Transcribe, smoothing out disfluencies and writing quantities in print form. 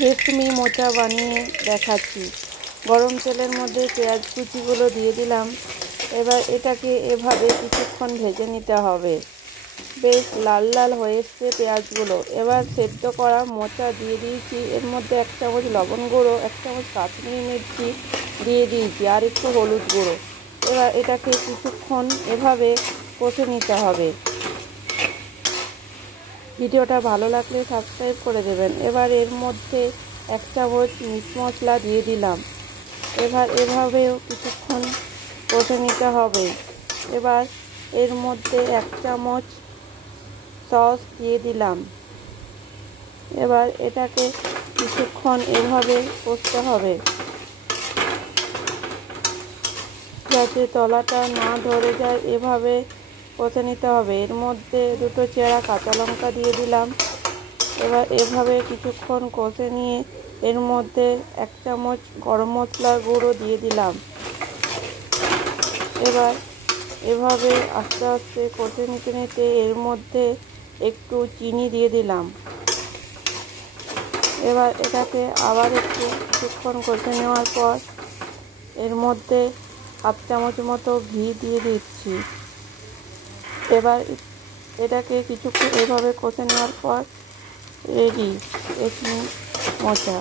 রেশমি মোচা বানিয়ে দেখাচ্ছি। গরম তেলের মধ্যে পেঁয়াজ কুচিগুলো দিয়ে দিলাম। এবার এটাকে এভাবে কিছুক্ষণ ভেজে নিতে হবে। বেশ লাল লাল হয়ে এসছে পেঁয়াজগুলো। এবার সেদ্ধ করা মোচা দিয়ে দিয়েছি। এর মধ্যে 1 চামচ লবণ গুঁড়ো, 1 চামচ কাশ্মীরি মির্চি দিয়ে দিয়েছি, আর একটু হলুদ গুঁড়ো। এবার এটাকে কিছুক্ষণ এভাবে কষে নিতে হবে। ভিডিওটা ভালো লাগলে সাবস্ক্রাইব করে দেবেন। এবার এর মধ্যে 1 চামচ মিট মশলা দিয়ে দিলাম। এবার এভাবেও কিছুক্ষণ কষে নিতে হবে। এবার এর মধ্যে 1 চামচ সস দিয়ে দিলাম। এবার এটাকে কিছুক্ষণ এভাবে কষতে হবে যাতে তলাটা না ধরে যায়। এভাবে কষে নিতে হবে। এর মধ্যে 2 চেরা কাঁচা লঙ্কা দিয়ে দিলাম। এবার এভাবে কিছুক্ষণ কষে নিয়ে এর মধ্যে 1 চামচ গরম মশলার গুঁড়ো দিয়ে দিলাম। এবার এভাবে আস্তে আস্তে কষে নিতে নিতে এর মধ্যে একটু চিনি দিয়ে দিলাম। এবার এটাকে আবার একটু কিছুক্ষণ কষে নেওয়ার পর এর মধ্যে 1/2 চামচ মতো ঘি দিয়ে দিচ্ছি। এবার এটাকে কিছুক্ষণ এভাবে কষে নেওয়ার পর রেডি রেশমি মোচা।